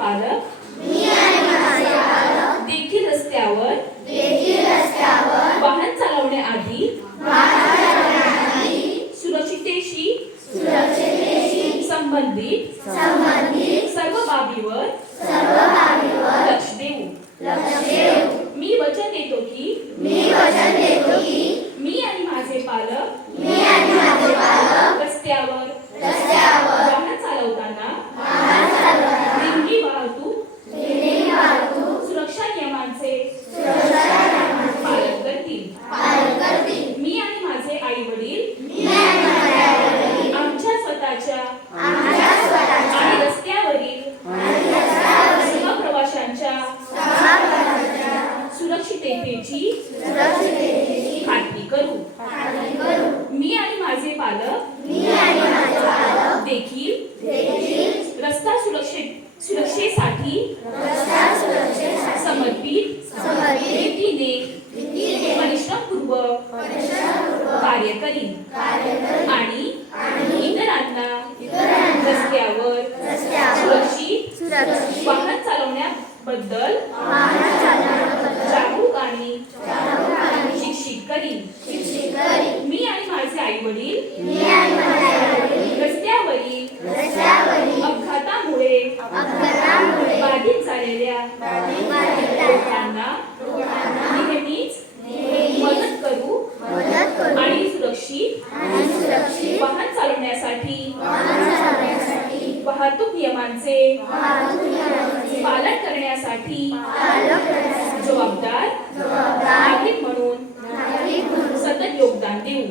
पालक देखील रस्त्यावर वाहन चालवण्याआधी सुरक्षितेशी संबंधित सर्व बाबीवर लक्ष देऊ. मी वचन देतो की मी आणि माझे पालक रस्त्यावर वाहन चालवताना दिंडी वाहतूक सुरक्षा नियमांचे पालन करतील. मी आणि माझे आई वडील आमच्या स्वतःच्या आणि रस्त्यावरील सर्व प्रवाशांच्या सुरक्षिततेची खात्री करू. मी आणि माझे पालक देखील रस्ता सुरक्षेसाठी समर्पित रीतीने परिश्रमपूर्वक कार्य करीन आणि इतरांना रस्त्यावर सुरक्षित वाहन चालवण्याबद्दल जागरूक आणि शिक्षित करीन. मी आणि माझे आई वडील रस्त्यावरील अपघातामुळे बाधित झालेल्या लोकांना नेहमीच मदत करू आणि सुरक्षित वाहन चालवण्यासाठी वाहतूक नियमांचे पालन करण्यासाठी जबाबदार नागरिक म्हणून सतत योगदान देऊ.